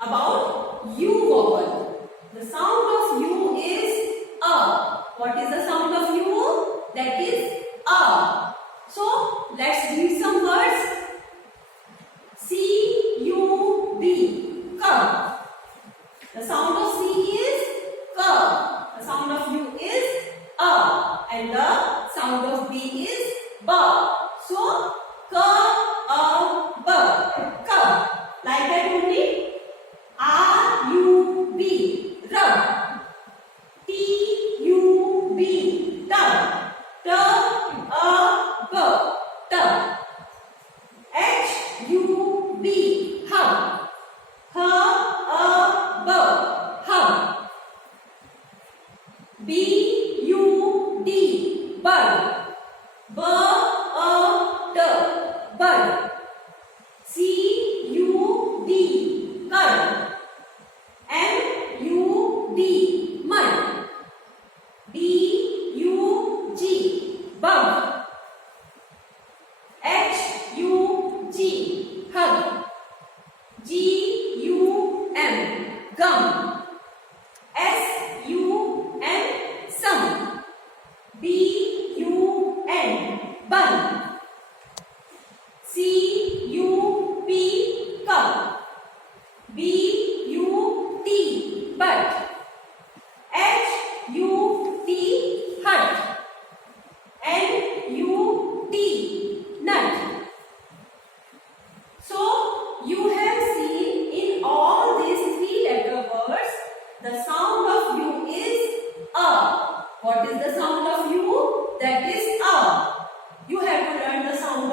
about U vowel. The sound of U is A. What is the sound of U? That is A. So let's read some words. C-U-B. Cub. The sound of C is K. The sound of U is A. And the sound of B is B. So K-A-B. Cub. Like that only. R-U-B. Rub. T-U-B. Tub. T-A-B. Tub. H-U-B. Hub. H-A-B. Hub. B-U-D. Bud. B-A-D. Bud. C-U-D. Cud. M-U-D. Mud. B-U-G. Bug. H-U-G. Hug. G-U-M. Gum. S-U-M. Sum. B-U-N. Bun. C-U-P. Cup. B-U-T. Butt. H-U-T. Hut. N-U-T. Nut. So, you have seen in all these three-letter words, the sound of U is A. What is the sound of U? That is A. You have to learn the sound